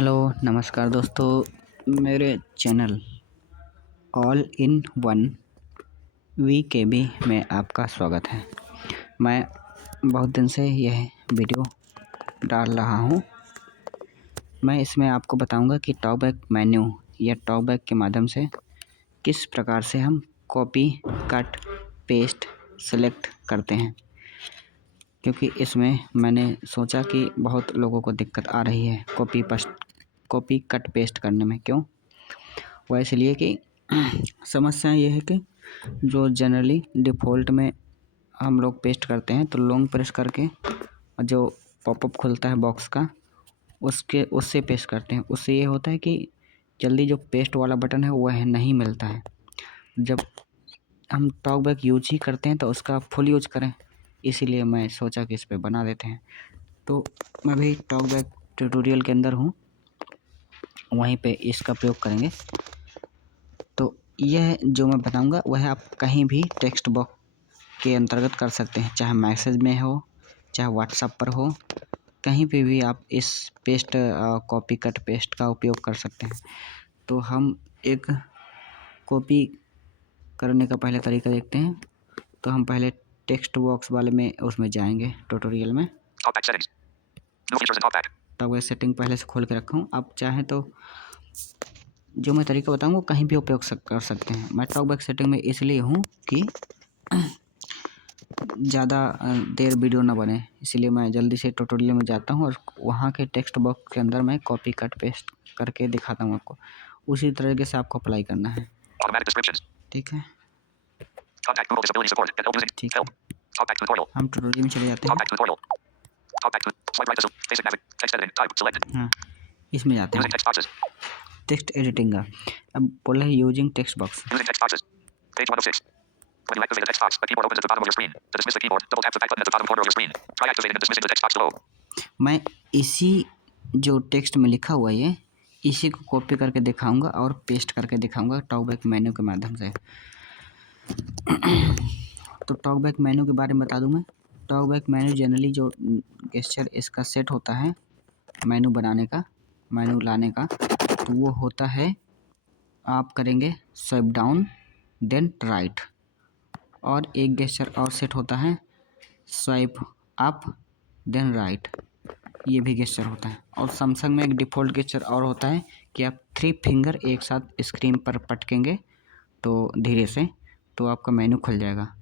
Hello नमस्कार दोस्तों, मेरे channel all in one VKB में आपका स्वागत है। मैं बहुत दिन से यह वीडियो डाल रहा हूँ। मैं इसमें आपको बताऊंगा कि टॉकबैक मेन्यू या टॉकबैक के माध्यम से किस प्रकार से हम कॉपी कट पेस्ट सेलेक्ट करते हैं, क्योंकि इसमें मैंने सोचा कि बहुत लोगों को दिक्कत आ रही है कॉपी कट पेस्ट करने में। क्यों? वह इसलिए कि समस्या ये है कि जो जनरली डिफ़ॉल्ट में हम लोग पेस्ट करते हैं तो लॉन्ग प्रेस करके जो पॉपअप खुलता है बॉक्स का उससे पेस्ट करते हैं। उससे ये होता है कि जल्दी जो पेस्ट वाला बटन है वह नहीं मिलता है। जब हम टॉकबैक यूज ही करते हैं तो उसका फुल यूज करें, इसीलिए मैं सोचा कि इस पर बना देते हैं। तो मैं भी टॉकबैक ट्यूटोरियल के अंदर हूँ, वहीं पे इसका प्रयोग करेंगे। तो यह जो मैं बताऊंगा वह आप कहीं भी टेक्स्ट बॉक्स के अंतर्गत कर सकते हैं, चाहे मैसेज में हो, चाहे व्हाट्सएप पर हो, कहीं पे भी आप इस पेस्ट कॉपी कट पेस्ट का उपयोग कर सकते हैं। तो हम एक कॉपी करने का पहले तरीका देखते हैं। तो हम पहले टेक्स्ट बॉक्स वाले में उसमें जाएंगे ट्यूटोरियल में। तब वह सेटिंग पहले से खोल के रखा हूँ। आप चाहें तो जो मैं तरीका बताऊँगा कहीं भी उपयोग कर सकते हैं। मैं टॉकबैक सेटिंग में इसलिए हूँ कि ज़्यादा देर वीडियो ना बने, इसलिए मैं जल्दी से ट्यूटोरियल में जाता हूँ और वहाँ के टेक्स्ट बॉक्स के अंदर मैं कॉपी कट पेस्ट करके दिखाता हूँ आपको। उसी तरीके से आपको अप्लाई करना है। ठीक है, ठीक है। हम ट्यूटोरियल में चले जाते हैं। हाँ, इसमें जाते हैं टेक्स्ट एडिटिंग का। अब बोला है using text box. When you activate a text box, the keyboard opens at the bottom of your screen. To dismiss the keyboard, double tap the button at the bottom corner of your screen. Try activating and dismissing the text box below. मैं इसी जो text में लिखा हुआ है इसी को copy करके दिखाऊंगा और पेस्ट करके दिखाऊंगा टॉकबैक मेन्यू के माध्यम से। तो टॉकबैक मेन्यू के बारे में बता दूं मैं। टॉकबैक मेन्यू जनरली जो गेस्चर इसका सेट होता है मेन्यू बनाने का, मेन्यू लाने का, तो वो होता है आप करेंगे स्वाइप डाउन देन राइट, और एक गेस्चर और सेट होता है स्वाइप अप देन राइट, ये भी गेस्चर होता है। और सैमसंग में एक डिफ़ॉल्ट गेस्चर और होता है कि आप 3 फिंगर एक साथ स्क्रीन पर पटकेंगे तो धीरे से, तो आपका मेन्यू खुल जाएगा।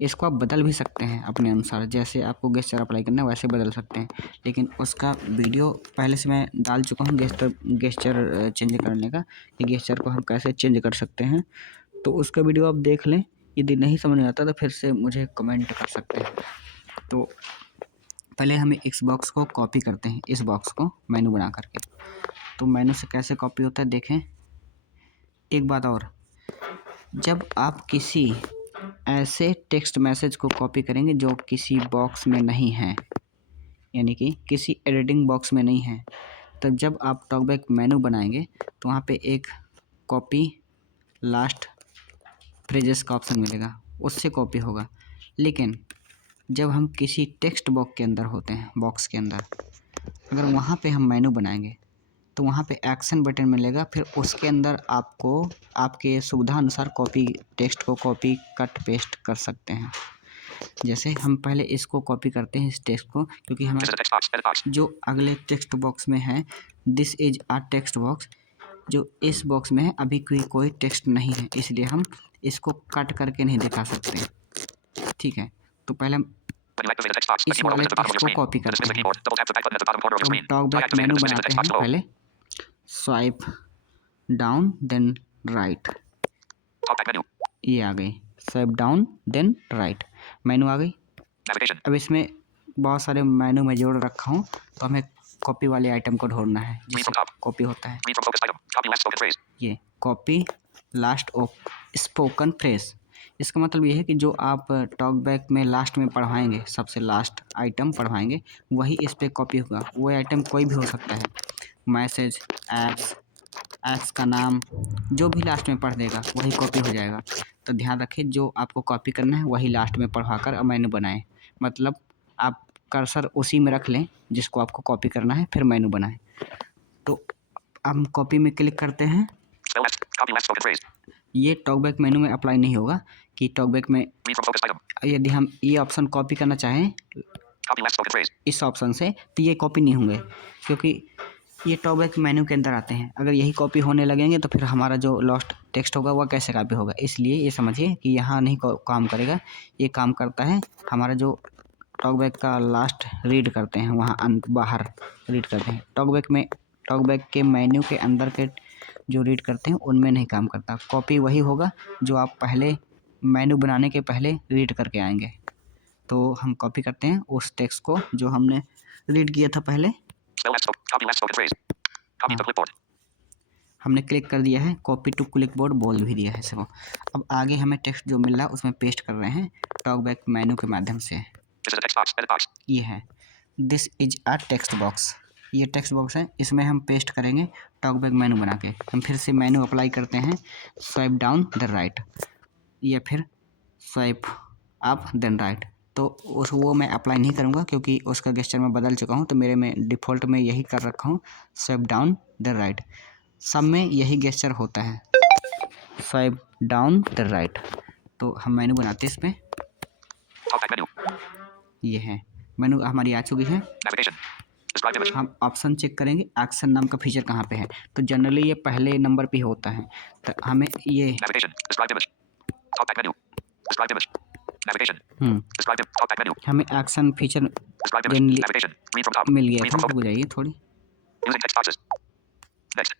इसको आप बदल भी सकते हैं अपने अनुसार, जैसे आपको गेस्चर अप्लाई करना है वैसे बदल सकते हैं, लेकिन उसका वीडियो पहले से मैं डाल चुका हूँ गेस्चर चेंज करने का, कि गेस्चर को हम कैसे चेंज कर सकते हैं। तो उसका वीडियो आप देख लें। यदि नहीं समझ में आता तो फिर से मुझे कमेंट कर सकते हैं। तो पहले हमें इस बॉक्स को कॉपी करते हैं, इस बॉक्स को मेन्यू बना करके। तो मेन्यू से कैसे कॉपी होता है देखें। एक बात और, जब आप किसी ऐसे टेक्स्ट मैसेज को कॉपी करेंगे जो किसी बॉक्स में नहीं है, यानी कि किसी एडिटिंग बॉक्स में नहीं है, तब जब आप टॉकबैक मेन्यू बनाएंगे तो वहाँ पे एक कॉपी लास्ट फ्रेजेस का ऑप्शन मिलेगा, उससे कॉपी होगा। लेकिन जब हम किसी टेक्स्ट बॉक्स के अंदर होते हैं, बॉक्स के अंदर, अगर वहाँ पे हम मेन्यू बनाएंगे तो वहाँ पे एक्शन बटन मिलेगा, फिर उसके अंदर आपको आपके सुविधा अनुसार टेक्स्ट को कॉपी कट पेस्ट कर सकते हैं। जैसे हम पहले इसको कॉपी करते हैं, इस टेक्स्ट को, क्योंकि हमारे जो अगले टेक्स्ट बॉक्स में है, this is a text box, जो इस बॉक्स में है अभी कोई टेक्स्ट नहीं है, इसलिए हम इसको कट करके नहीं दिखा सकते। ठीक है, तो पहले हम इस वाले टेक्स्ट को कॉपी करते हैं। तो टॉकबैक मेन्यू बनाते हैं, पहले स्वाइप डाउन देन राइट, ये आ गई, swipe down then right, menu आ गई। अब इसमें बहुत सारे मेन्यू में जोड़ रखा हूँ, तो हमें कॉपी वाले आइटम को ढूंढना है जिससे कॉपी होता है। ये copy last of spoken phrase, इसका मतलब ये है कि जो आप टॉकबैक में लास्ट में पढ़वाएंगे, सबसे लास्ट आइटम पढ़वाएंगे, वही इस पर कॉपी होगा। वो आइटम कोई भी हो सकता है, मैसेज, ऐप्स का नाम, जो भी लास्ट में पढ़ देगा वही कॉपी हो जाएगा। तो ध्यान रखें, जो आपको कॉपी करना है वही लास्ट में पढ़वा कर मेन्यू बनाएं। मतलब आप कर्सर उसी में रख लें जिसको आपको कॉपी करना है, फिर मेन्यू बनाएं। तो हम कॉपी में क्लिक करते हैं। Spell left. Copy left spoken phrase. ये टॉकबैक मेनू में अप्लाई नहीं होगा कि टॉकबैक में Read from focused item. यदि हम ये ऑप्शन कॉपी करना चाहें Copy left spoken phrase. इस ऑप्शन से तो ये कॉपी नहीं होंगे, क्योंकि ये टॉकबैक मेनू के अंदर आते हैं। अगर यही कॉपी होने लगेंगे तो फिर हमारा जो लॉस्ट टेक्स्ट होगा वह कैसे कॉपी होगा। इसलिए ये समझिए कि यहाँ नहीं काम करेगा, ये काम करता है हमारा जो टॉकबैक का लास्ट रीड करते हैं वहाँ बाहर रीड करते हैं। टॉकबैक के मेन्यू के अंदर के जो रीड करते हैं उनमें नहीं काम करता। कॉपी वही होगा जो आप पहले मेन्यू बनाने के पहले रीड करके आएंगे। तो हम कॉपी करते हैं उस टेक्स्ट को जो हमने रीड किया था पहले। Copy left spoken phrase. Copy to clipboard. हमने क्लिक कर दिया है, कॉपी टू क्लिकबोर्ड बोल भी दिया है इसको। अब आगे हमें टेक्स्ट जो मिल रहा है उसमें पेस्ट कर रहे हैं टॉकबैक मेनू के माध्यम से। This is a text box. Edit box. ये है this is a text box, ये टेक्स्ट बॉक्स है, इसमें हम पेस्ट करेंगे टॉकबैक मेनू बना के। हम फिर से मेनू अप्लाई करते हैं, स्वाइप डाउन देन राइट या फिर स्वाइप अप देन राइट। तो वो मैं अप्लाई नहीं करूँगा क्योंकि उसका गेस्चर मैं बदल चुका हूँ, तो मेरे में डिफ़ॉल्ट में यही कर रखा हूँ, स्वाइप डाउन देन राइट। सब में यही गेस्चर होता है, स्वाइप डाउन देन राइट। तो हम मेनू बनाते हैं इसमें। Talkback menu. ये है मेनू हमारी आ चुकी है। Navigation. Described image. हम ऑप्शन चेक करेंगे एक्शन नाम का फीचर कहाँ पे है, तो जनरली ये पहले नंबर पे होता है। तो हमें ये Navigation. Described image. Talkback menu. Described image. Navigation. Described image. Talkback menu. हमें action feature Described image. Generally Navigation. Read from top. मिल गया Read था। from focus. रुक जाइए थोड़ी। Using text boxes. Next.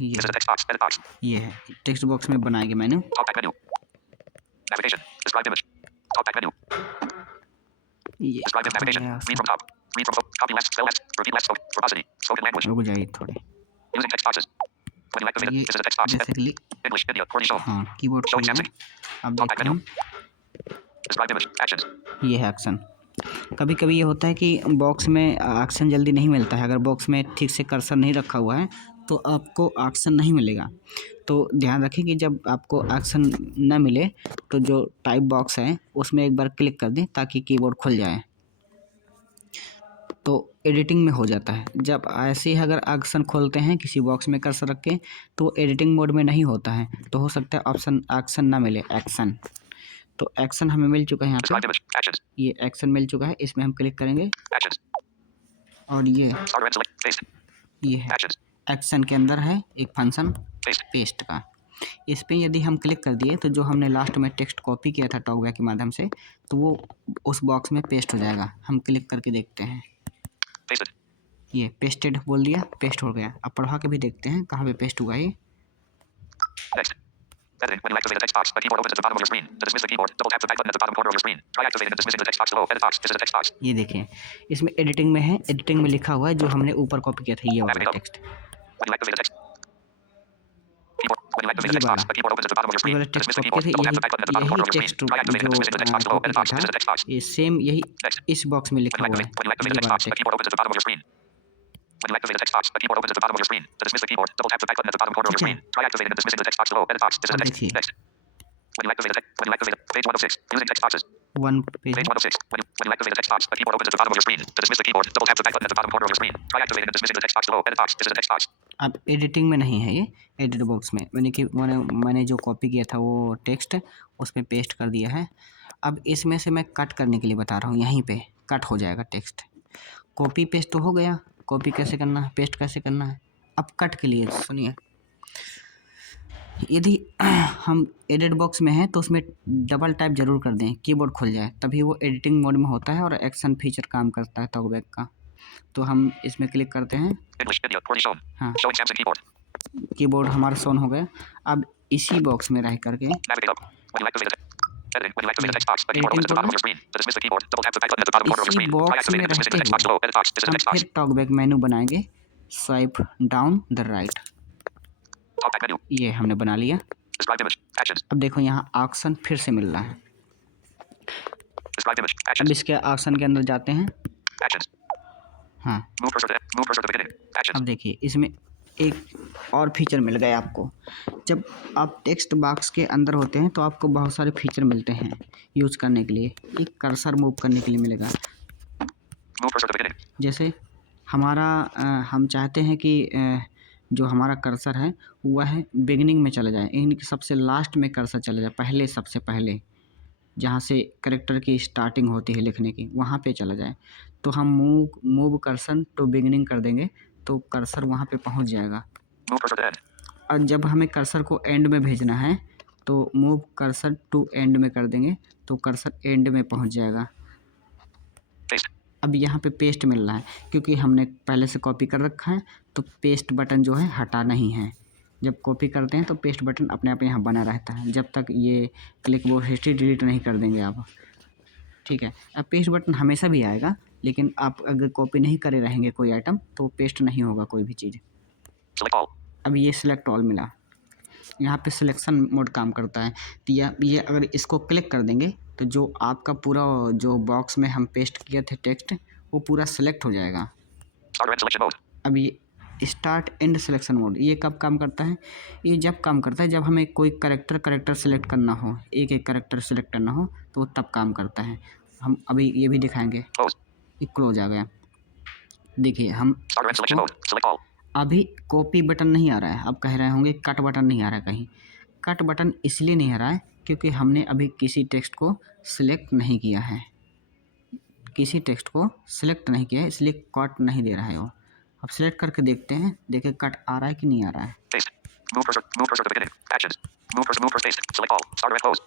ये This is a text box. Edit box. ये है text box में बनाएंगे मेनू। Talkback menu. Navigation. Described image. Talkback menu. ये Described image. Navigation. Read from top. Read from focus. Copy left. Spell left. Repeat left. Verbosity. Spoken language. रुक जाइए थोड़ी। Using text boxes. When you activate it, ये this is a text box. Basically English. India. Corny show. हाँ keyboard Showing खोलना है। Samsung. अब Talkback देखते हैं menu. Described image. Actions. ये है एक्शन। कभी कभी ये होता है कि बॉक्स में एक्शन जल्दी नहीं मिलता है। अगर बॉक्स में ठीक से कर्सर नहीं रखा हुआ है तो आपको एक्शन नहीं मिलेगा। तो ध्यान रखें कि जब आपको एक्शन न मिले तो जो टाइप बॉक्स है उसमें एक बार क्लिक कर दें ताकि कीबोर्ड खुल जाए, तो एडिटिंग में हो जाता है। जब ऐसे ही अगर एक्शन खोलते हैं किसी बॉक्स में कर्सर रख के तो एडिटिंग मोड में नहीं होता है, तो हो सकता है ऑप्शन एक्शन ना मिले। एक्शन तो एक्शन हमें मिल चुका है यहाँ Described पे, image. Actions. ये एक्शन मिल चुका है, इसमें हम क्लिक करेंगे Actions. और ये Starter and select. Paste. ये है Actions. एक्शन के अंदर है एक फंक्शन Paste. पेस्ट का। इस पर यदि हम क्लिक कर दिए तो जो हमने लास्ट में टेक्स्ट कॉपी किया था टॉकबैक के माध्यम से तो वो उस बॉक्स में पेस्ट हो जाएगा। हम क्लिक करके देखते हैं, Pasted. ये पेस्टेड बोल दिया, पेस्ट हो गया। अब पढ़वा के भी देखते हैं कहाँ पे पेस्ट हुआ ये। Next. Editing. When you activate the text box, the keyboard opens at the bottom of your screen. To dismiss the keyboard, double tap the back button at the bottom corner of your screen. Try activating and dismissing the text box below. Edit box. This is a text box. ये देखिए इसमें editing में है, editing में लिखा हुआ है जो हमने ऊपर कॉपी किया था ये वाला text. When you activate the text. Keyboard. When you activate the ये text box, वाला the keyboard opens at the bottom of your ये screen. वाला To dismiss text the copy keyboard, किया double था, tap the back button at the bottom corner of your यही screen. Text Try activating and जो dismissing the text box below. Copy Edit किया box. This is a text था box. ये same यही Next. इस box में लिखा When you हुआ है। activate the ये text वाला box, the text keyboard opens at the bottom of your screen. When you activate the text box, the keyboard opens at the bottom of your screen. To dismiss the keyboard, double tap the back button at the bottom corner of your ठीक है। screen. Try activating and dismissing the text box below. Edit box. This is a अब text. देखिए Next. When you activate page 1 of 6, using text boxes. One page Page 1 of 6. When you activate the text box, the keyboard opens at the bottom of your screen. To dismiss the keyboard, double tap the back button at the bottom corner of your screen. Try activating and dismissing the text box below. Edit box. This is a text box. अब editing में नहीं है, ये edit box में मैंने जो copy किया था वो टेक्स्ट उस पर पेस्ट कर दिया है। अब इसमें से मैं कट करने के लिए बता रहा हूँ, यहीं पे कट हो जाएगा टेक्स्ट। कॉपी पेस्ट तो हो गया, कॉपी कैसे करना है, पेस्ट कैसे करना है। अब कट के लिए सुनिए, यदि हम एडिट बॉक्स में हैं तो उसमें डबल टाइप ज़रूर कर दें, कीबोर्ड खुल जाए, तभी वो एडिटिंग मोड में होता है और एक्शन फीचर काम करता है टॉकबैक का। तो हम इसमें क्लिक करते हैं, English, India, Corny shown. हाँ Showing Samsung keyboard. कीबोर्ड हमारा सोन हो गया। अब इसी बॉक्स में रह करके Navigate up. When you activate it. Editing. When you activate the text box, the keyboard opens at the bottom of your screen. To dismiss the keyboard, double tap the back button at the bottom corner of your इसी screen. Try box में activating and dismissing the रहते text box हुए below. Edit box. This is a हम text box. फिर talkback मेनू बनाएंगे, swipe down the right. Talkback menu. ये हमने बना लिया। Described image. Actions. अब देखो यहाँ ऑप्शन फिर से मिल रहा है। Described image. अब Actions. इसके ऑप्शन के अंदर जाते हैं, Actions. हाँ Move cursor to the beginning. Actions. अब देखिए इसमें एक और फीचर मिल गया आपको। जब आप टेक्स्ट बॉक्स के अंदर होते हैं तो आपको बहुत सारे फीचर मिलते हैं यूज़ करने के लिए। एक कर्सर मूव करने के लिए मिलेगा, Move cursor to the beginning. जैसे हमारा हम चाहते हैं कि जो हमारा कर्सर है वह बिगिनिंग में चला जाए, इनके सबसे लास्ट में कर्सर चला जाए, पहले सबसे पहले जहाँ से कैरेक्टर की स्टार्टिंग होती है लिखने की वहाँ पे चला जाए। तो हम मूव कर्सर टू बिगिनिंग कर देंगे तो कर्सर वहाँ पे पहुँच जाएगा। Move cursor to end. और जब हमें कर्सर को एंड में भेजना है तो मूव कर्सर टू एंड में कर देंगे तो कर्सर एंड में पहुँच जाएगा। Paste. अब यहाँ पे पेस्ट मिल रहा है क्योंकि हमने पहले से कॉपी कर रखा है, तो पेस्ट बटन जो है हटाना ही है। जब कॉपी करते हैं तो पेस्ट बटन अपने आप यहाँ बना रहता है जब तक ये क्लिकबोर्ड हिस्ट्री डिलीट नहीं कर देंगे आप, ठीक है। अब पेस्ट बटन हमेशा भी आएगा, लेकिन आप अगर कॉपी नहीं करे रहेंगे कोई आइटम तो पेस्ट नहीं होगा कोई भी चीज़। Select all. अब ये सिलेक्ट ऑल मिला, यहाँ पे सिलेक्शन मोड काम करता है। तो ये अगर इसको क्लिक कर देंगे तो जो आपका पूरा जो बॉक्स में हम पेस्ट किए थे टेक्स्ट वो पूरा सिलेक्ट हो जाएगा। Start or end selection mode. अब ये स्टार्ट एंड सिलेक्शन मोड ये कब काम करता है? ये जब काम करता है जब हमें कोई करेक्टर सेलेक्ट करना हो, एक एक करेक्टर सेलेक्ट करना हो तो तब काम करता है। हम अभी ये भी दिखाएंगे। Close. ये क्लोज आ गया। देखिए हम Start or end selection mode. Select all. अभी कॉपी बटन नहीं आ रहा है। आप कह रहे होंगे कट बटन नहीं आ रहा है, कहीं कट बटन इसलिए नहीं आ रहा है क्योंकि हमने अभी किसी टेक्स्ट को सिलेक्ट नहीं किया है, किसी टेक्स्ट को सिलेक्ट नहीं किया है इसलिए कट नहीं दे रहा है वो। अब सिलेक्ट करके देखते हैं, देखिए कट आ रहा है कि नहीं आ रहा है। Paste. Move cursor to beginning. Actions. Move cursor paste. Select all. Start or end close.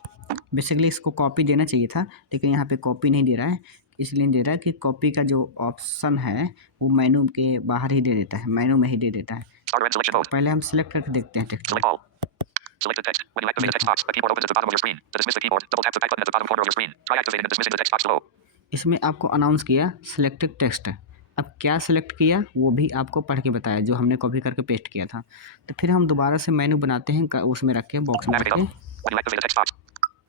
Basically इसको कॉपी देना चाहिए था लेकिन यहाँ पे कॉपी नहीं दे रहा है, इसलिए दे रहा है कि कॉपी का जो ऑप्शन है वो मेनू के बाहर ही दे देता है, मेनू में ही दे देता है। Start or end selection mode. पहले हम सिलेक्ट करके देखते हैं text. Select all. Select the text. When you activate the text box, the keyboard opens at the bottom of your screen. To dismiss the keyboard, double tap the back button at the bottom corner of your screen. Try activating and dismissing the text box below. इसमें आपको announce किया selected text. अब क्या select किया वो भी आपको पढ़ के बताया जो हमने कॉपी करके पेस्ट किया था। तो फिर हम दोबारा से मेनू बनाते हैं, उसमें रख के बॉक्स में रख Navigate के up. When you activate the text box.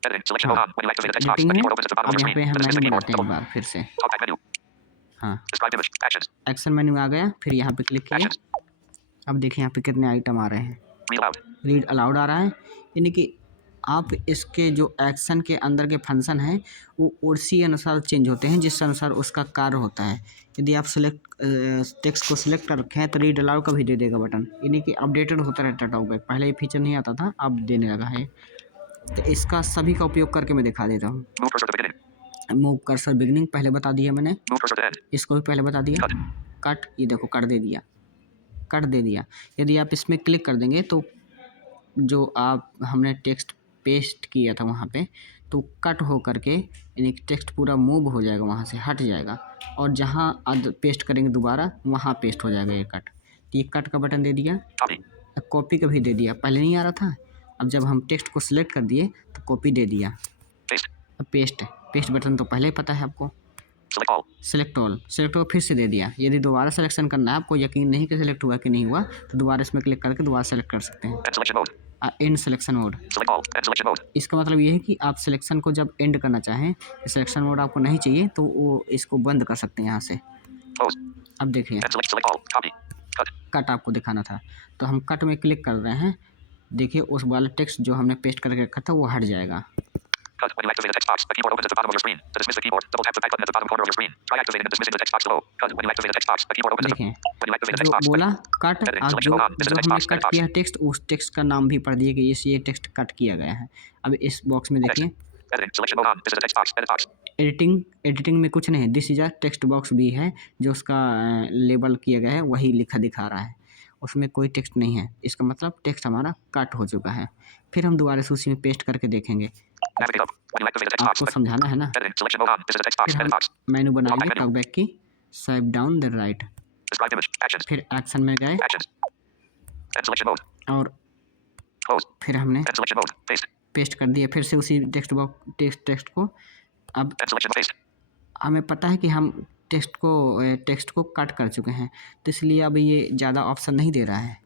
Editing. Selection mode on. When you activate the text box, the editing में keyboard opens at the bottom of अब your यहाँ screen. पे हम To dismiss the menu keyboard, बनाते हैं एक double बार फिर से। talkback menu. हाँ, Describe image. Actions. Action menu आ गया, फिर यहाँ पे क्लिक किया। Actions. अब देखिए यहाँ पे कितने आइटम आ रहे हैं। Read aloud. रीड अलाउड आ रहा है, यानी कि आप इसके जो एक्शन के अंदर के फंक्शन हैं वो उसी अनुसार चेंज होते हैं जिस अनुसार उसका कार्य होता है। यदि आप टेक्स्ट को सिलेक्ट कर रखे हैं तो रीड अलाउड का भी दे देगा बटन, यानी कि अपडेटेड होता रहता है टॉकबैक। पहले ये फीचर नहीं आता था, अब देने लगा है। तो इसका सभी का उपयोग करके मैं दिखा देता हूँ। Move cursor to beginning. Move cursor beginning पहले बता दिया मैंने, Move cursor to end. इसको भी पहले बता दिया। Cut. कट, ये देखो कट दे दिया, कट दे दिया। यदि आप इसमें क्लिक कर देंगे तो जो आप हमने टेक्स्ट पेस्ट किया था वहाँ पे तो कट हो करके यानी कि टेक्स्ट पूरा मूव हो जाएगा, वहाँ से हट जाएगा और जहाँ पेस्ट करेंगे दोबारा वहाँ पेस्ट हो जाएगा ये कट। तो ये कट का बटन दे दिया, Copy. कॉपी का भी दे दिया। पहले नहीं आ रहा था, अब जब हम टेक्स्ट को सिलेक्ट कर दिए तो कॉपी दे दिया। Paste. अब पेस्ट बटन तो पहले ही पता है आपको। Select all. सेलेक्ट ऑल फिर से दे दिया। यदि दोबारा सिलेक्शन करना है, आपको यकीन नहीं कि सिलेक्ट हुआ कि नहीं हुआ, तो दोबारा इसमें क्लिक करके दोबारा सेलेक्ट कर सकते हैं। End selection mode. And selection mode, Select all. End selection mode. इसका मतलब ये है कि आप सिलेक्शन को जब एंड करना चाहें, सिलेक्शन मोड आपको नहीं चाहिए तो वो इसको बंद कर सकते हैं यहाँ से। Close. अब देखिए End select all. Copy. Cut. Cut आपको दिखाना था तो हम कट में क्लिक कर रहे हैं। देखिए उस वाला टेक्स्ट जो हमने पेस्ट करके रखा था वो हट जाएगा। Cut. When you activate the text box, the keyboard opens at the bottom of your screen. To dismiss the keyboard, double tap the back button at the bottom corner of your screen. Try activating and dismissing the text box below. Cut. When you activate the text box, the keyboard opens at the देखिए when you activate the text जो box. बोला cut, Editing. अब Selection जो mode on. This is जो the text हमने box. Cut Edit box. किया text, उस text का नाम भी पढ़ दिए कि ये टेक्स्ट कट किया गया है। अब इस बॉक्स में देखिए Editing. Selection mode on. This is the text box. Edit box. Editing में कुछ नहीं, this is a text box भी है जो उसका लेबल किया गया है वही लिखा दिखा रहा है, उसमें कोई टेक्स्ट नहीं है। इसका मतलब टेक्स्ट हमारा कट हो चुका है। फिर हम दोबारा से उसी में पेस्ट करके देखेंगे, Navigate up. When you activate the text box. आपको समझाना है ना। Editing. Selection mode on. This is the text box. फिर हम Edit box. मेनू बनाएंगे Talkback menu. टॉकबैक की, swipe down the right, Describe image. Actions. फिर एक्शन में गए Actions. End selection mode. और Close. फिर हमने End selection mode. Paste. Paste कर दिया फिर से उसी टेक्स्ट को। अब End selection. Paste. हमें पता है कि हम टेक्स्ट को कट कर चुके हैं, तो इसलिए अब ये ज़्यादा ऑप्शन नहीं दे रहा है,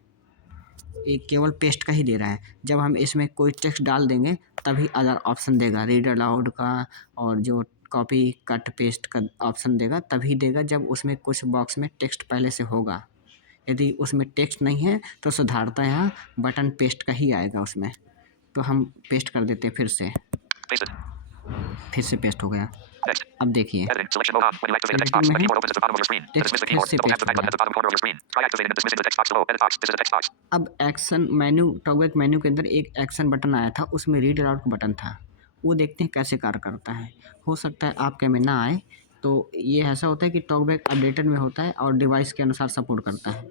ये केवल पेस्ट का ही दे रहा है। जब हम इसमें कोई टेक्स्ट डाल देंगे तभी अदर ऑप्शन देगा, रीड अलाउड का और जो कॉपी कट पेस्ट का ऑप्शन देगा तभी देगा जब उसमें कुछ बॉक्स में टेक्स्ट पहले से होगा। यदि उसमें टेक्स्ट नहीं है तो सुधारता यहाँ बटन पेस्ट का ही आएगा उसमें। तो हम पेस्ट कर देते हैं फिर से Pasted. पेस्ट हो गया। Text. अब देखिए Editing. Selection mode on. When you activate the text box, editing में the है, keyboard opens at the bottom of your screen. To text dismiss the फिर keyboard, से double tap पेस्ट the हो back button गया। at the bottom corner of your screen. Try activating and dismissing the text box below. Edit box. This is the text box. अब action menu, टॉगबैक menu के अंदर एक action button आया था, उसमें read aloud का button था। वो देखते हैं कैसे कार्य करता है। हो सकता है आपके में ना आए, तो ये ऐसा होता है कि टॉगबैक अपडेटेड में होता है और डिवाइस के अनुसार सपोर्ट करता है।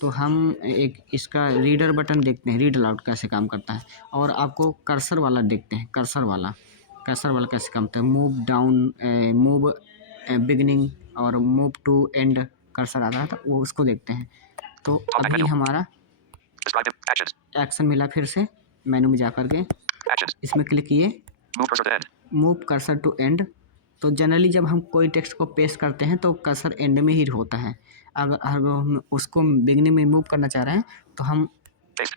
तो हम एक इसका रीडर बटन देखते हैं, रीड अलाउड कैसे काम करता है, और आपको कर्सर वाला देखते हैं। कर्सर वाला कैसे काम करता है। मूव डाउन, मूव बिगनिंग और मूव टू एंड कर्सर आता था, वो उसको देखते हैं। तो Talkback अभी menu. हमारा Describe it. Actions. एक्शन मिला, फिर से मेनू में जा कर के Actions. इसमें क्लिक किए, Move cursor to end. Move cursor to end. तो जनरली जब हम कोई टेक्स्ट को पेस्ट करते हैं तो कर्सर एंड में ही होता है। अगर हम उसको बिगनिंग में मूव करना चाह रहे हैं तो हम Paste.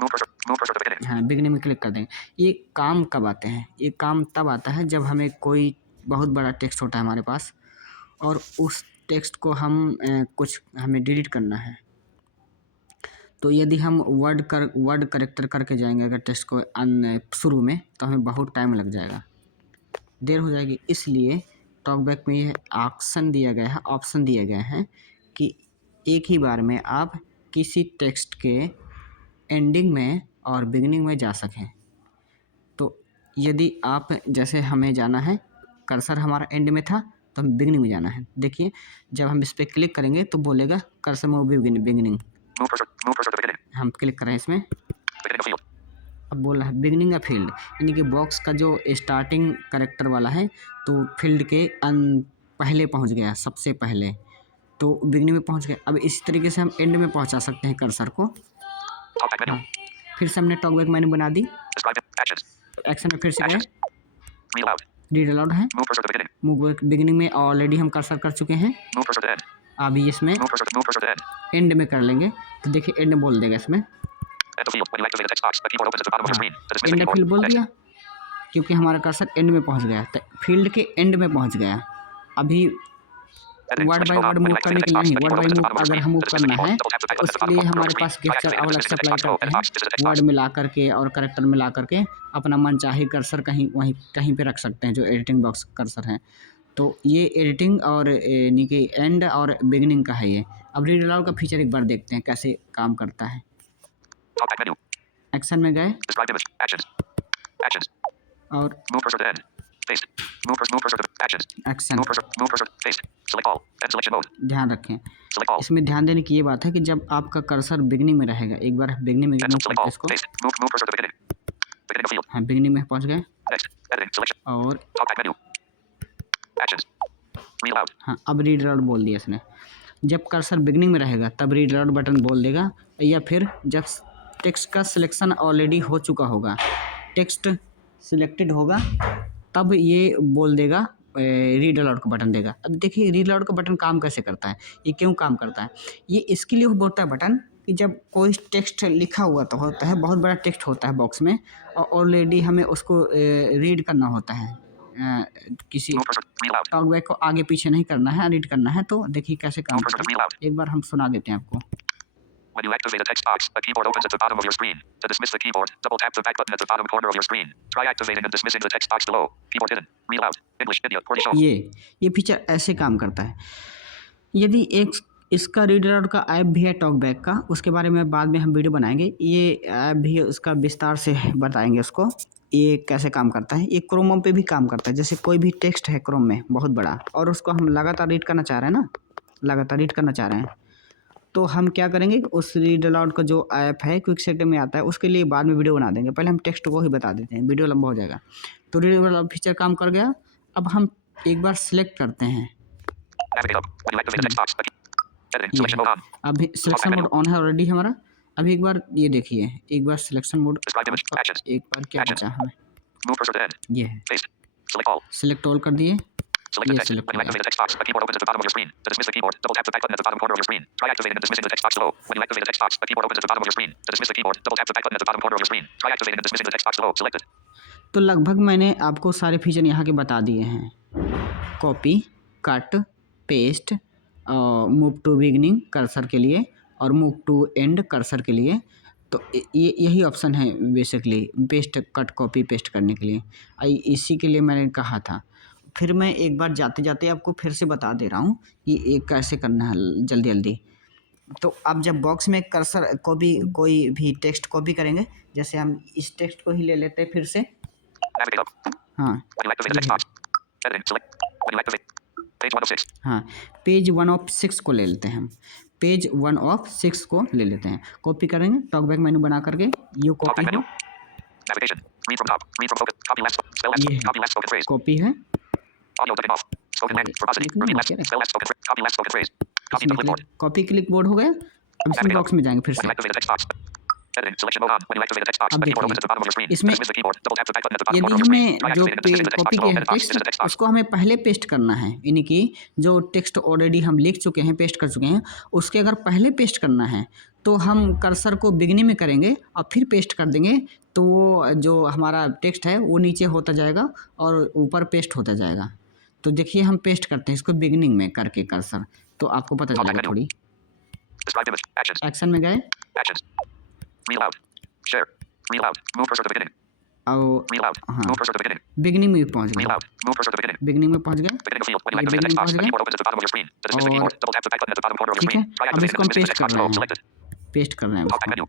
Move cursor to beginning. हाँ बिगनिंग में क्लिक कर देंगे। ये काम कब आते हैं? ये काम तब आता है जब हमें कोई बहुत बड़ा टेक्स्ट होता है हमारे पास, और उस टेक्स्ट को कुछ हमें डिलीट करना है। तो यदि हम वर्ड करेक्टर करके जाएंगे अगर टेक्स्ट को शुरू में, तो हमें बहुत टाइम लग जाएगा, देर हो जाएगी। इसलिए टॉकबैक में यह ऑप्शन दिया गया है कि एक ही बार में आप किसी टेक्स्ट के एंडिंग में और बिगिनिंग में जा सकें। तो यदि आप, जैसे हमें जाना है, कर्सर हमारा एंड में था तो हमें बिगिनिंग में जाना है। देखिए जब हम इस पर क्लिक करेंगे तो बोलेगा कर्सर में beginning. Move cursor to beginning. हम क्लिक करें इसमें, Beginning of field. अब बोल रहा है बिगनिंग ऑफ फील्ड, यानी कि बॉक्स का जो स्टार्टिंग करेक्टर वाला है तो फील्ड के पहले पहुंच गया, सबसे पहले, तो बिगनिंग में पहुंच गया। अब इसी तरीके से हम एंड में पहुंचा सकते हैं कर्सर को। Talkback menu. फिर से हमने टॉकबैक मेन्यू बना दी। Describe it. Actions. एक्शन में फिर से गए, Actions. Read aloud. Read aloud है। Move cursor to beginning. Move beginning में ऑलरेडी हम कर्सर कर चुके हैं, Move cursor to end. अभी इसमें Move cursor to end. And में कर लेंगे। तो देखिए एंड बोल देगा इसमें, End of field. When you activate the text box, the keyboard opens at the bottom of your screen. To dismiss the and keyboard. Field बोल Next. दिया, क्योंकि हमारा कर्सर एंड में पहुंच गया, तो फील्ड के एंड में पहुंच गया। अभी Editing. Word Selection by mode word on. When move you करने activate the के लिए text box, नहीं, the word keyboard by opens at the move bottom of your अगर screen. हम मूव To dismiss the करना है keyboard, double tap the तो icon at the उसके bottom लिए corner of हमारे your pass screen. Try gesture activating अलग and से dismissing the apply text box below. करते Edit हैं। box. This is the text word box. मिला करके और करेक्टर मिला करके अपना मन चाहे कर्सर कहीं पे रख सकते हैं, जो एडिटिंग बॉक्स कर्सर है। तो ये एडिटिंग और यानी कि एंड और बिगिनिंग का है ये। अब रीड अलाउड का फीचर एक बार देखते हैं कैसे काम करता है। Talkback menu. एक्शन में गए Describe image. Actions. Actions. और Move cursor to end. Paste. Move cursor to actions. Action, Move cursor. Paste. Select all. End selection mode. ध्यान रखें। Select all. इसमें ध्यान देने की ये बात है कि जब आपका कर्सर बिगिनिंग में रहेगा, एक बार बिगिनिंग में End. मूव Select करते all. हैं इसको, Paste. Move cursor to beginning. Beginning of field. हाँ बिगिनिंग में पहुंच गए, Next. Editing. Selection. और Talkback menu. Actions. Read aloud. हाँ अब रीड अलाउड बोल दिया इसने। जब कर्सर बिगिनिंग में रहेगा तब रीड अलाउड बटन बोल देगा, या फिर जब टेक्स्ट का सिलेक्शन ऑलरेडी हो चुका होगा, टेक्स्ट सिलेक्टेड होगा, तब ये बोल देगा, रीड अलाउड का बटन देगा। अब देखिए रीड अलाउड का बटन काम कैसे करता है, ये क्यों काम करता है। ये इसके लिए होता है बटन कि जब कोई टेक्स्ट लिखा हुआ तो होता है, बहुत बड़ा टेक्स्ट होता है बॉक्स में, और ऑलरेडी हमें उसको रीड करना होता है, किसी Move cursor. Read aloud. Talkback को आगे पीछे नहीं करना है, रीड करना है। तो देखिए कैसे काम Move cursor करता to read है, aloud. एक बार हम सुना देते हैं आपको। When you activate a text box, a keyboard opens at the bottom of your screen. To dismiss the keyboard, double tap the back button at the bottom corner of your screen. Try activating and dismissing the text box below. Keyboard hidden. Read aloud. English, India, Portuguese shown. ये feature ऐसे काम करता है। यदि एक इसका read aloud का app भी है टॉकबैक का, उसके बारे में बाद में हम वीडियो बनाएंगे। ये ऐप भी उसका विस्तार से बताएंगे उसको, ये कैसे काम करता है। ये क्रोम पे भी काम करता है। जैसे कोई भी टेक्स्ट है क्रोम में बहुत बड़ा, और उसको हम लगातार रीड करना चाह रहे हैं ना, लगातार रीड करना चाह रहे हैं, तो हम क्या करेंगे, उस रीड अलाउड का जो ऐप है क्विक सेट में आता है, उसके लिए बाद में वीडियो बना देंगे। पहले हम टेक्स्ट को ही बता देते हैं, वीडियो लंबा हो जाएगा। तो रीड अलाउड फीचर काम कर गया। अब हम एक बार सिलेक्ट करते हैं, Navigate up. When you activate the text box, the key. Editing. ये Selection mode on. अभी सिलेक्शन मोड ऑन है ऑलरेडी हमारा। अभी एक बार ये देखिए, एक बार selection mode, Describe image. Actions. एक बार क्या बचा हमें, Move cursor to end. ये है Paste. Select all. Select all कर दिए। Select the Yes, text. select When you all. activate the text box, the keyboard opens at the bottom of your screen. To dismiss the keyboard, double tap the back button at the bottom corner of your screen. Try activating and dismissing the text box below. When you activate the text box, the keyboard opens at the bottom of your screen. To dismiss the keyboard, double tap the back button at the bottom corner of your screen. Try activating and dismissing the text box below. Selected. तो लगभग मैंने आपको सारे feature यहाँ के बता दिए हैं। Copy, cut, paste, move to beginning cursor के लिए, और मूव टू एंड कर्सर के लिए। तो ये यही ऑप्शन है basically, paste, cut, copy, paste करने के लिए। इसी के लिए मैंने कहा था। फिर मैं एक बार जाते जाते आपको फिर से बता दे रहा हूँ कि ये कैसे करना है जल्दी जल्दी। तो आप जब बॉक्स में कर्सर कोई भी टेक्स्ट कॉपी करेंगे, जैसे हम इस टेक्स्ट को ही ले लेते हैं फिर से। Navigate up. हाँ When you activate the ये text है। box. Editing. Select. When you activate. Page 1 of 6. हाँ पेज 1 ऑफ 6 को ले लेते हैं हम। पेज 1 ऑफ 6 को ले लेते हैं, कॉपी करेंगे टॉकबैक मेनू बना करके। यू कॉपी Talkback है, menu. Navigation. Read from top. Read from focus. Copy last. Spell last. ये है Copy last spoken phrase. Copy है। Audio taken off. Spoken ये land. Verbosity. लिखना Repeat है last. क्या, Spell last spoken phrase. Copy last spoken phrase. Copy इसमें to clipboard. Copy क्लिकबोर्ड हो गया। अब इसमें Navigate up. बॉक्स में जाएंगे फिर When से। you activate the text box. Editing. Selection mode on. When you activate the text box, अब a keyboard देखिए opens at the bottom of your screen. To इसमें dismiss the keyboard, double tap the back button at the bottom corner यदि of your screen. हमें Try जो activating and dismissing the text copy box किया below. है Edit box. This is the text text box. उसको हमें पहले paste करना है, यानी कि जो टेक्स्ट ऑलरेडी हम लिख चुके हैं पेस्ट कर चुके हैं उसके अगर पहले पेस्ट करना है तो हम कर्सर को बिगनिंग में करेंगे और फिर पेस्ट कर देंगे, तो वो जो हमारा टेक्स्ट है वो नीचे होता जाएगा और ऊपर पेस्ट होता जाएगा। तो देखिए हम पेस्ट करते हैं इसको बिगनिंग में करके कर्सर, तो आपको पता चलेगा थोड़ी। Describe image. Actions. एक्शन में गए Actions. Read aloud. Share. Read aloud. Move cursor to beginning. और Read aloud. हाँ Move cursor to beginning. Beginning में भी पहुँच Read गए, aloud. Move cursor to beginning. Beginning में पहुँच गए। Beginning of field. When you ये activate the text beginning box, a पहुँच keyboard opens at the bottom of your screen. To dismiss the और keyboard, double tap the back button at the bottom corner of your ठीक है, screen. Try अब activating इसको and हम dismissing the paste text कर box रहे below. हैं, Selected. Paste कर रहे हैं Talkback उसको। menu.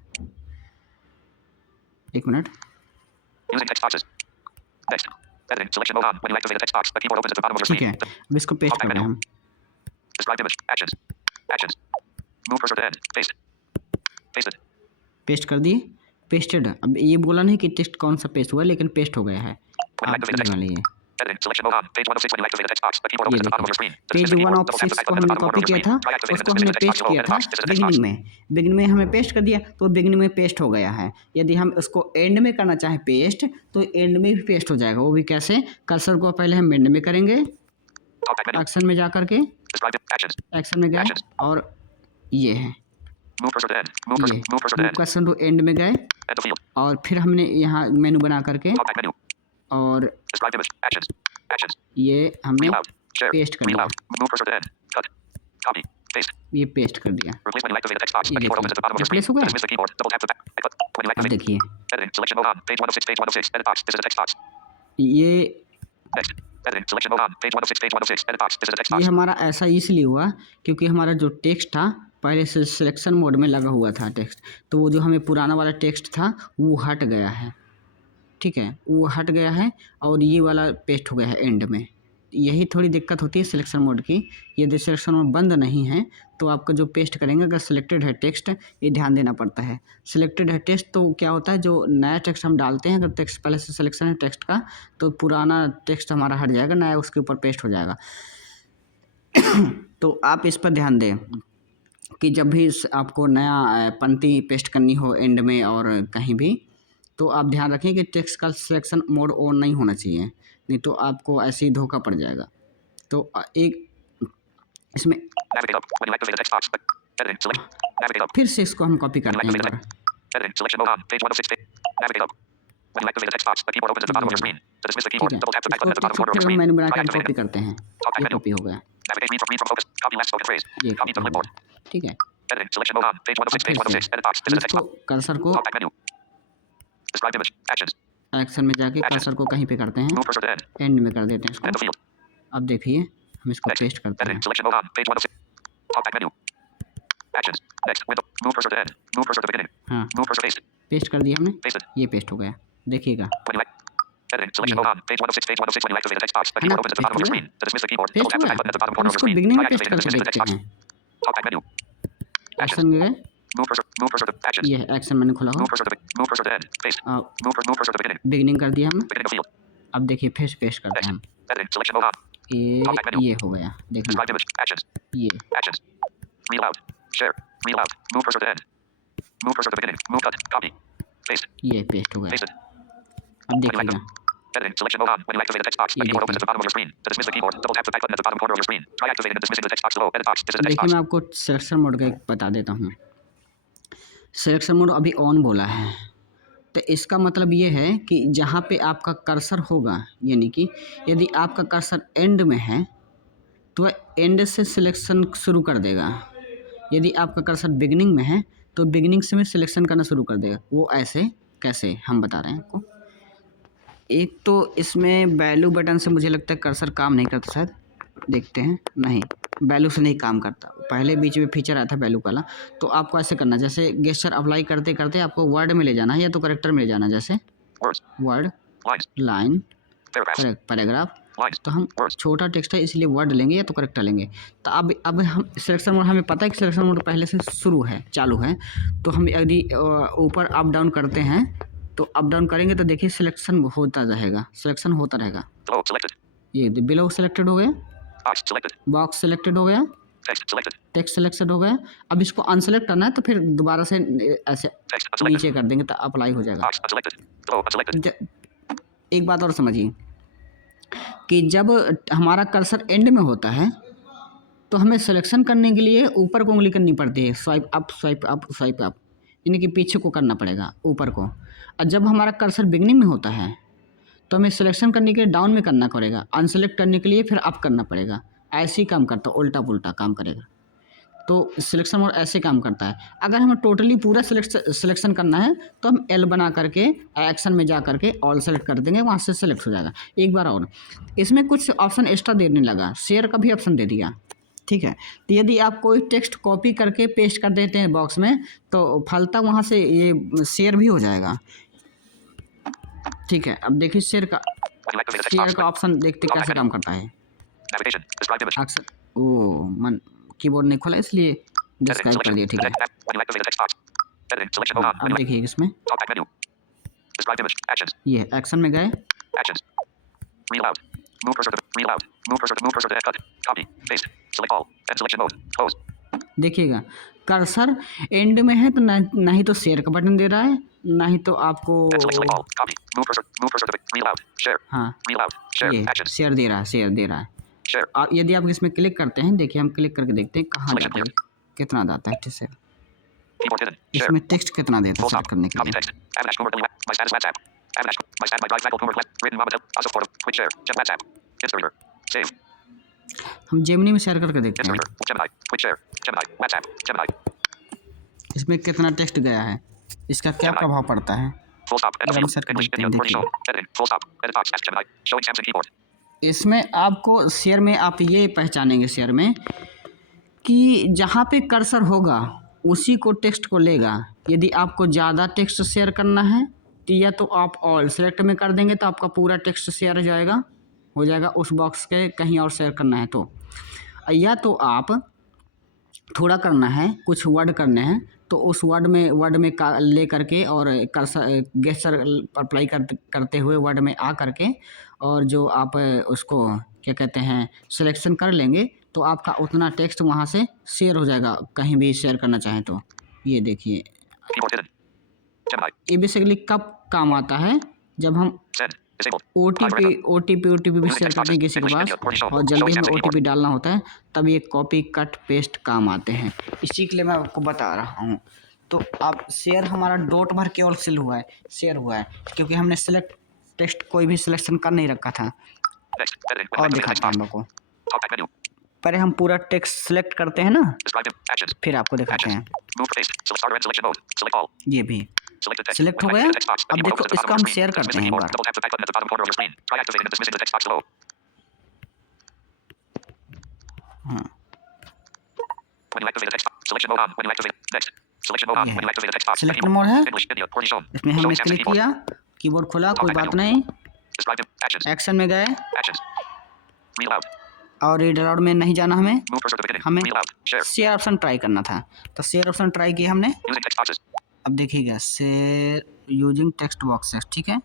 एक minute, Using text boxes. Text. Editing. Selection mode on. When you activate the text box, a keyboard opens at the bottom of your ठीक screen. है, अब इसको पेस्ट कर रहे हैं हम। Describe image. Actions. Actions. Move cursor to end. Paste. Pasted. Paste कर दिए, पेस्टेड। अब ये बोला नहीं कि टेक्स्ट कौन सा पेस्ट हुआ, लेकिन पेस्ट हो गया है। When you आप activate the समझ text. वाली है। Editing. Selection mode on. Page 1 of 6. When you activate the text box, a keyboard ये opens at the bottom of your देखिए screen. To page dismiss the 1 keyboard, of double tap the 6 back को button at the हमने bottom corner copy of your किया screen. था, Try activating and उसको dismissing हमने the text box paste below. किया Edit था box. This is the text box. Beginning में। Beginning में हमें पेस्ट कर दिया तो बिगनिंग में पेस्ट हो गया है। यदि हम उसको एंड में करना चाहें पेस्ट तो एंड में भी पेस्ट हो जाएगा। वो भी कैसे, कर्सर को पहले हम एंड में करेंगे, Talkback menu. एक्शन में जा करके, Describe it. Actions. एक्शन में गए और ये है Move cursor to end. Move cursor. ये Move cursor to end. Cursor to end में गए End of field. और फिर हमने यहाँ मेनू बना करके Talkback menu. और Describe image. Actions. Actions. ये हमने Read aloud. Share. पेस्ट कर Read दिया, aloud. Move cursor to end. Cut. Copy. Paste. ये पेस्ट कर दिया। Replace when you activate the text box. ये A keyboard opens at the bottom of your screen. replace हो To गया। dismiss the keyboard, double tap the back. When you अब activate. देखिए Editing. Selection mode on. Page 1 of 6. Page 1 of 6. Edit box. This is the text box. ये Text. Editing. Selection mode on. Page 1 of 6. Page 1 of 6. Edit box. This is the text ये box. हमारा ऐसा इसलिए हुआ क्योंकि हमारा जो text था पहले से सिलेक्शन मोड में लगा हुआ था टेक्स्ट, तो वो जो हमें पुराना वाला टेक्स्ट था वो हट गया है। ठीक है, वो हट गया है और ये वाला पेस्ट हो गया है एंड में। यही थोड़ी दिक्कत होती है सिलेक्शन मोड की। यदि सिलेक्शन मोड बंद नहीं है तो आपका जो पेस्ट करेंगे अगर सिलेक्टेड है टेक्स्ट, ये ध्यान देना पड़ता है। सिलेक्टेड है टेक्स्ट तो क्या होता है, जो नया टेक्स्ट हम डालते हैं, अगर टेक्स्ट पहले से सिलेक्शन है टेक्स्ट का तो पुराना टेक्स्ट हमारा हट जाएगा, नया उसके ऊपर पेस्ट हो जाएगा। तो आप इस पर ध्यान दें कि जब भी आपको नया पंक्ति पेस्ट करनी हो एंड में और कहीं भी, तो आप ध्यान रखें कि टेक्स्ट का सिलेक्शन मोड ऑन नहीं होना चाहिए, नहीं तो आपको ऐसे ही धोखा पड़ जाएगा। तो एक इसमें Navigate up. When you activate the text box. Editing. Select. Navigate up. फिर से इसको हम कॉपी करते हैं एक बार। Editing. Selection mode on. Page 1 of 6. Navigate up. When you activate the text box, a keyboard opens at the bottom of your screen. To dismiss the ठीक keyboard, है, double tap the back इसको button at the bottom text corner of your फिर हम screen. मेनू बना Try के activating copy it. करते हैं, Talkback ये menu. कॉपी हो गया, Navigate. Read from focus. Copy last spoken phrase. ये Copy to कॉपी हो clipboard. गया। ठीक है, Editing. Selection mode on. Page 1 of 6. अब Page 1 of फिर 6. से Edit box. This is the text इसको box. कर्सर को Talkback menu. Describe image. Actions. Action में जाके कर्सर को कहीं पे करते हैं, Move cursor to end. And में कर देते हैं End of इसको। field. अब देखिए हम इसको Next. पेस्ट करते हैं। Editing. Selection mode on. Page 1 of 6. Talkback menu. Actions. Next. Window. Move cursor to end. Move cursor to beginning. हाँ, Move cursor paste. पेस्ट कर दिया हमने, Pasted. ये पेस्ट हो गया, देखिएगा। When you editing. Selection mode on. Page 1 of 6. Page 1 of 6. When you activate the text box, a है ना, keyboard opens at the paste bottom हो of your गया, screen. To dismiss the keyboard, paste double हो tap the गया। back button at the bottom अब corner of your इसको screen. Beginning Try में paste activating and करके dismissing the text देखते box. हैं। Talkback menu. एक्शन में गए, Move cursor to actions. ये है एक्शन मैंने खोला हुआ, Move cursor to end. Paste. Move cursor to beginning. Beginning कर दिया हमने। Beginning of field. अब देखिए फिर पेस्ट करते हैं हम, Editing. Selection mode on. ये हो गया, देखना Describe image. Actions. ये Actions. Read aloud. Share. Read aloud. Move cursor to end. Move cursor to beginning. Move cut. Copy. Paste. ये पेस्ट हो गया। Pasted. अब देखिएगा, Editing. Selection mode on. When you activate the text box, a keyboard opens at the bottom of your screen. To dismiss the keyboard, double tap the back button at the bottom corner of your screen. Try activating and dismissing the text box below. Edit box. This is the text देखिए box. मैं आपको selection mode का एक बता देता हूँ। Selection mode अभी on बोला है, तो इसका मतलब ये है कि जहाँ पे आपका कर्सर होगा, यानी कि यदि आपका कर्सर एंड में है तो वह एंड से सिलेक्शन शुरू कर देगा। यदि आपका कर्सर बिगनिंग में है तो बिगनिंग से में सिलेक्शन करना शुरू कर देगा। वो ऐसे कैसे हम बता रहे हैं आपको। एक तो इसमें वैल्यू बटन से मुझे लगता है कर्सर काम नहीं करता शायद, देखते हैं। नहीं, वैल्यू से नहीं काम करता। पहले बीच में फीचर आया था वैल्यू वाला। तो आपको ऐसे करना है, जैसे गेस्चर अप्लाई करते करते आपको वर्ड में ले जाना है या तो करेक्टर में ले जाना है, जैसे वर्ड, लाइन, पैराग्राफ। तो हम छोटा टेक्स्ट है इसलिए वर्ड लेंगे या तो करेक्टर लेंगे। तो अब हम सिलेक्शन मोड, हमें पता है कि सिलेक्शन मोड पहले से शुरू है, चालू है। तो हम यदि ऊपर अप डाउन करते हैं तो अप डाउन करेंगे तो देखिए सिलेक्शन होता रहेगा, सिलेक्शन होता रहेगा। ये बिलो सेलेक्टेड हो गया, बॉक्स सेलेक्टेड हो गया, टेक्स्ट सिलेक्टेड हो गया। अब इसको अनसेलेक्ट करना है तो फिर दोबारा से ऐसे नीचे कर देंगे तो अप्लाई हो जाएगा। एक बात और समझिए कि जब हमारा कर्सर एंड में होता है तो हमें सिलेक्शन करने के लिए ऊपर को उंगली करनी पड़ती है, swipe up swipe up swipe up, यानी कि पीछे को करना पड़ेगा, ऊपर को। और जब हमारा कर्सर बिगनिंग में होता है तो हमें सिलेक्शन करने के लिए डाउन में करना पड़ेगा, अनसेलेक्ट करने के लिए फिर अप करना पड़ेगा। ऐसे ही काम करता है, उल्टा पुल्टा काम करेगा। तो सिलेक्शन मोड ऐसे काम करता है। अगर हमें टोटली पूरा सिलेक्शन करना है तो हम एल बना करके एक्शन में जा करके ऑल सेलेक्ट कर देंगे, वहाँ से सिलेक्ट हो जाएगा। एक बार और इसमें कुछ ऑप्शन एक्स्ट्रा देने लगा, शेयर का भी ऑप्शन दे दिया, ठीक है। तो यदि आप कोई टेक्स्ट कॉपी करके पेस्ट कर देते हैं बॉक्स में तो फलता वहाँ से ये शेयर भी हो जाएगा, ठीक है। अब देखिए शेयर का ऑप्शन देखते कैसे काम करता है। अक्सर मन कीबोर्ड नहीं खोला इसलिए डिस्क्राइब कर दिया, ठीक है। अब देखिए इसमें ये एक्शन में गए, देखिएगा कर्सर एंड में है तो ना ही तो शेयर का बटन दे रहा है, ना ही तो आपको हाँ ये शेयर दे रहा है, शेयर दे रहा है। और यदि आप इसमें क्लिक करते हैं, देखिए हम क्लिक करके देखते हैं कहाँ जाता है, कितना जाता है, ठीक है। इसमें टेक्स्ट कितना देता है सेलेक्ट करने के लिए। हम जेमिनी में शेयर करके देखते हैं इसमें कितना टेक्स्ट गया है, इसका क्या प्रभाव पड़ता है। इसमें आपको शेयर में आप ये पहचानेंगे शेयर में कि जहाँ पे कर्सर होगा उसी को टेक्स्ट को लेगा। यदि आपको ज़्यादा टेक्स्ट शेयर करना है तो या तो आप ऑल सेलेक्ट में कर देंगे तो आपका पूरा टेक्स्ट शेयर हो जाएगा उस बॉक्स के, कहीं और शेयर करना है तो। या तो आप थोड़ा करना है, कुछ वर्ड करने हैं तो उस वर्ड में ले करके और कर्सर गेस्चर अप्लाई करते हुए वर्ड में आ करके और जो आप उसको क्या कहते हैं सिलेक्शन कर लेंगे तो आपका उतना टेक्स्ट वहाँ से शेयर हो जाएगा, कहीं भी शेयर करना चाहें तो। ये देखिए ये बेसिकली कब काम आता है, जब हम OTP भी शेयर करते हैं किसी के पास और जल्दी में OTP डालना होता है, तब ये कॉपी कट पेस्ट काम आते हैं। इसी के लिए मैं आपको बता रहा हूँ। तो आप शेयर हमारा डॉट भर केवल शेयर हुआ है क्योंकि हमने सेलेक्ट टेक्स्ट कोई भी सिलेक्शन कर नहीं रखा था। और दिखाते हैं हम आपको, पहले हम पूरा टेक्स्ट सेलेक्ट करते हैं ना, फिर आपको दिखाते हैं। ये भी सिलेक्ट हो गया। अब देखो इसको हम शेयर करते हैं एक बार। हाँ सिलेक्ट मोड है, इसमें हमने क्लिक किया, कीबोर्ड खोला, कोई बात नहीं, एक्शन में गए और रीडर आउट में नहीं जाना, हमें शेयर ऑप्शन ट्राई करना था। तो शेयर ऑप्शन ट्राई किया हमने। अब देखिएगा शेयर यूजिंग टेक्स्ट बॉक्सेस, ठीक है।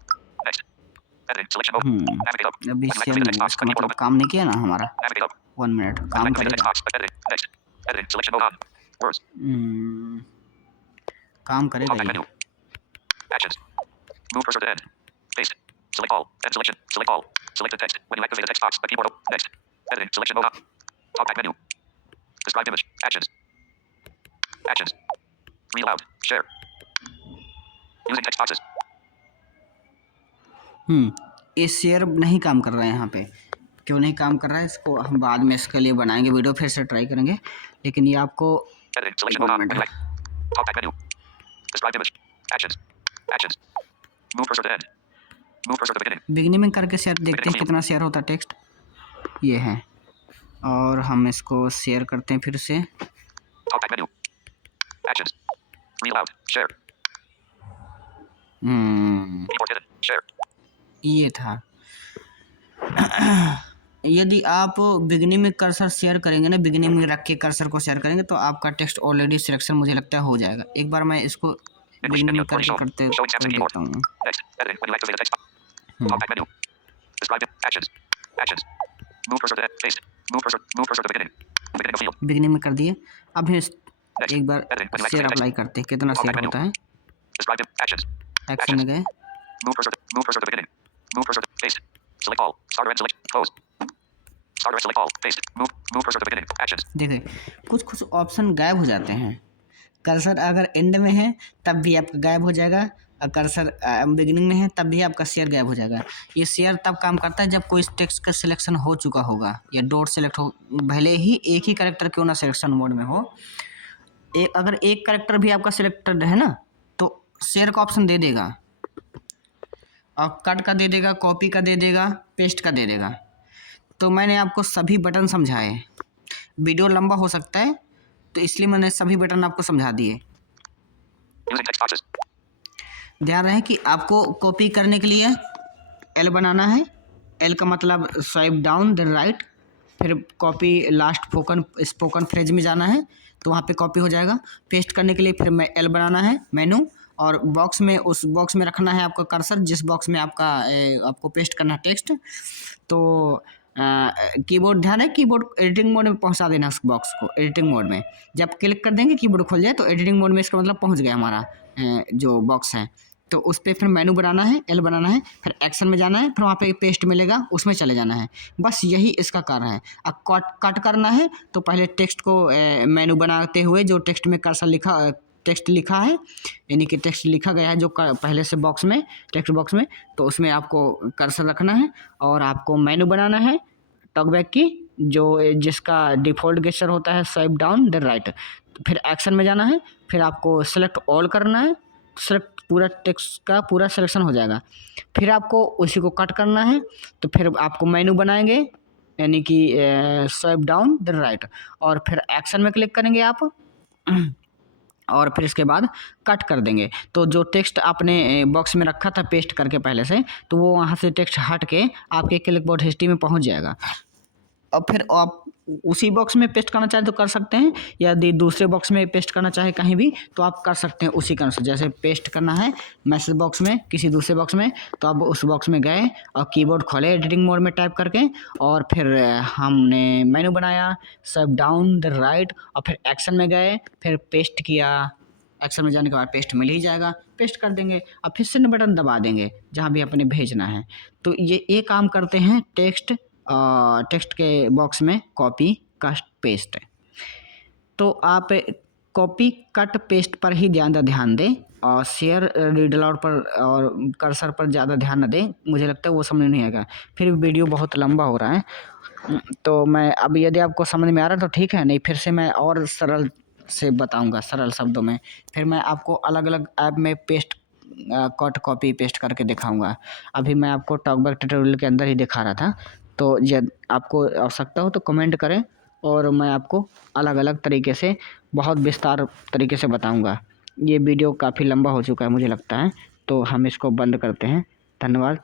अभी शेयर नहीं, इसका मतलब काम नहीं किया ना हमारा। 1 मिनट काम करेगा, काम करेगा। Select the text. When you activate the text box, the keyboard next. Editing selection mode on. Talkback menu. Described image. Actions. Read aloud. Share. Using text boxes. ये शेयर नहीं काम कर रहा है यहाँ पे। क्यों नहीं काम कर रहा है इसको हम बाद में इसके लिए बनाएंगे वीडियो, फिर से ट्राई करेंगे। लेकिन ये आपको Move cursor to beginning. Beginning में करके शेयर देखते हैं कितना शेयर होता है टेक्स्ट। ये है, और हम इसको शेयर करते हैं फिर से। Talkback menu. Actions. Read aloud. Share. Keyboard hidden. Share. ये था। यदि आप बिगिनिंग में कर्सर शेयर करेंगे ना, बिगिनिंग में रख के कर्सर को शेयर करेंगे तो आपका टेक्स्ट ऑलरेडी सिलेक्शन मुझे लगता है हो जाएगा। एक बार मैं इसको बिगिनिंग में करके करते देखता हूँ। Next. Editing. When you activate the text box. Talkback menu. Describe it. Actions. Actions. Move cursor to end. Paste. Move cursor to beginning. Beginning of field. Beginning में कर दिए। अब एक बार शेयर अप्लाई करते हैं, कितना शेयर होता है। Describe it. Actions. एक्शन में गए। Move cursor to beginning. Move cursor to paste. Select all. Starter and select. Close. Starter and select all. Paste. Move cursor to beginning. Actions. देखिए कुछ option गायब हो जाते हैं। कर्सर अगर एंड में है तब भी आपका गायब हो जाएगा, और कर्सर बिगिनिंग में है तब भी आपका शेयर गायब हो जाएगा। ये शेयर तब काम करता है जब कोई टेक्स्ट का सिलेक्शन हो चुका होगा या डॉट सेलेक्ट हो, भले ही एक ही कैरेक्टर क्यों ना सिलेक्शन मोड में हो। अगर एक कैरेक्टर भी आपका सिलेक्टेड है ना तो शेयर का ऑप्शन दे देगा, और कट का दे देगा, कॉपी का दे देगा, पेस्ट का दे देगा। तो मैंने आपको सभी बटन समझाए, वीडियो लंबा हो सकता है तो इसलिए मैंने सभी बटन आपको समझा दिए। ध्यान रहे कि आपको कॉपी करने के लिए एल बनाना है। एल का मतलब स्वाइप डाउन देन राइट, फिर कॉपी लास्ट स्पोकन फ्रेज में जाना है तो वहाँ पे कॉपी हो जाएगा। पेस्ट करने के लिए फिर मैं एल बनाना है मेनू, और बॉक्स में उस बॉक्स में रखना है आपका कर्सर जिस बॉक्स में आपको पेस्ट करना है टेक्स्ट। तो कीबोर्ड, ध्यान है कीबोर्ड एडिटिंग मोड में पहुंचा देना उस बॉक्स को। एडिटिंग मोड में जब क्लिक कर देंगे कीबोर्ड खोल जाए तो एडिटिंग मोड में इसका मतलब पहुंच गया हमारा जो बॉक्स है। तो उस पर फिर मेनू बनाना है, एल बनाना है, फिर एक्शन में जाना है, फिर वहाँ पे पेस्ट मिलेगा उसमें चले जाना है। बस यही इसका कार्य है। अब कट करना है तो पहले टेक्स्ट को मेनू बनाते हुए जो टेक्स्ट में कर्सर टेक्स्ट लिखा है, यानी कि टेक्स्ट लिखा गया है जो पहले से बॉक्स में टेक्स्ट बॉक्स में, तो उसमें आपको कर्सर रखना है और आपको मेनू बनाना है टॉकबैक की, जो जिसका डिफ़ॉल्ट गेस्चर होता है स्वाइप डाउन देन राइट। फिर एक्शन में जाना है, फिर आपको सेलेक्ट ऑल करना है, सेलेक्ट पूरा टेक्स्ट का पूरा सिलेक्शन हो जाएगा। फिर आपको उसी को कट करना है तो फिर आपको मेनू बनाएंगे, यानी कि स्वाइप डाउन देन राइट, और फिर एक्शन में क्लिक करेंगे आप और फिर इसके बाद कट कर देंगे। तो जो टेक्स्ट आपने बॉक्स में रखा था पेस्ट करके पहले से, तो वो वहाँ से टेक्स्ट हट के आपके क्लिपबोर्ड हिस्ट्री में पहुँच जाएगा। अब फिर आप उसी बॉक्स में पेस्ट करना चाहें तो कर सकते हैं, यदि दूसरे बॉक्स में पेस्ट करना चाहे कहीं भी तो आप कर सकते हैं उसी का अनुसार। जैसे पेस्ट करना है मैसेज बॉक्स में किसी दूसरे बॉक्स में, तो आप उस बॉक्स में गए और कीबोर्ड खोले एडिटिंग मोड में टाइप करके, और फिर हमने मेनू बनाया स्वाइप डाउन द राइट, और फिर एक्शन में गए, फिर पेस्ट किया। एक्शन में जाने के बाद पेस्ट मिल ही जाएगा, पेस्ट कर देंगे, अब फिर सेंड बटन दबा देंगे जहाँ भी अपने भेजना है। तो ये काम करते हैं टेक्स्ट के बॉक्स में कॉपी कट पेस्ट। तो आप कॉपी कट पेस्ट पर ही ध्यान दें और शेयर रीड अलाउड पर और कर्सर पर ज़्यादा ध्यान न दें, मुझे लगता है वो समझ नहीं आएगा, फिर वीडियो बहुत लंबा हो रहा है। तो मैं अब यदि आपको समझ में आ रहा है तो ठीक है, नहीं फिर से मैं और सरल से बताऊंगा, सरल शब्दों में। फिर मैं आपको अलग अलग ऐप में कट कॉपी पेस्ट करके दिखाऊंगा। अभी मैं आपको टॉकबैक ट्यूटोरियल के अंदर ही दिखा रहा था। तो यदि आपको आवश्यकता हो तो कमेंट करें और मैं आपको अलग अलग तरीके से बहुत विस्तार तरीके से बताऊंगा। ये वीडियो काफ़ी लंबा हो चुका है मुझे लगता है, तो हम इसको बंद करते हैं। धन्यवाद।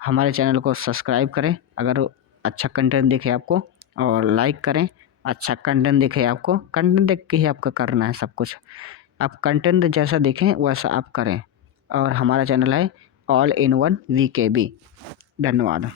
हमारे चैनल को सब्सक्राइब करें अगर अच्छा कंटेंट दिखे आपको, और लाइक करें अच्छा कंटेंट दिखे आपको। कंटेंट देख के ही आपका करना है सब कुछ, आप कंटेंट जैसा देखें वैसा आप करें। और हमारा चैनल है ऑल इन वन VKB। धन्यवाद।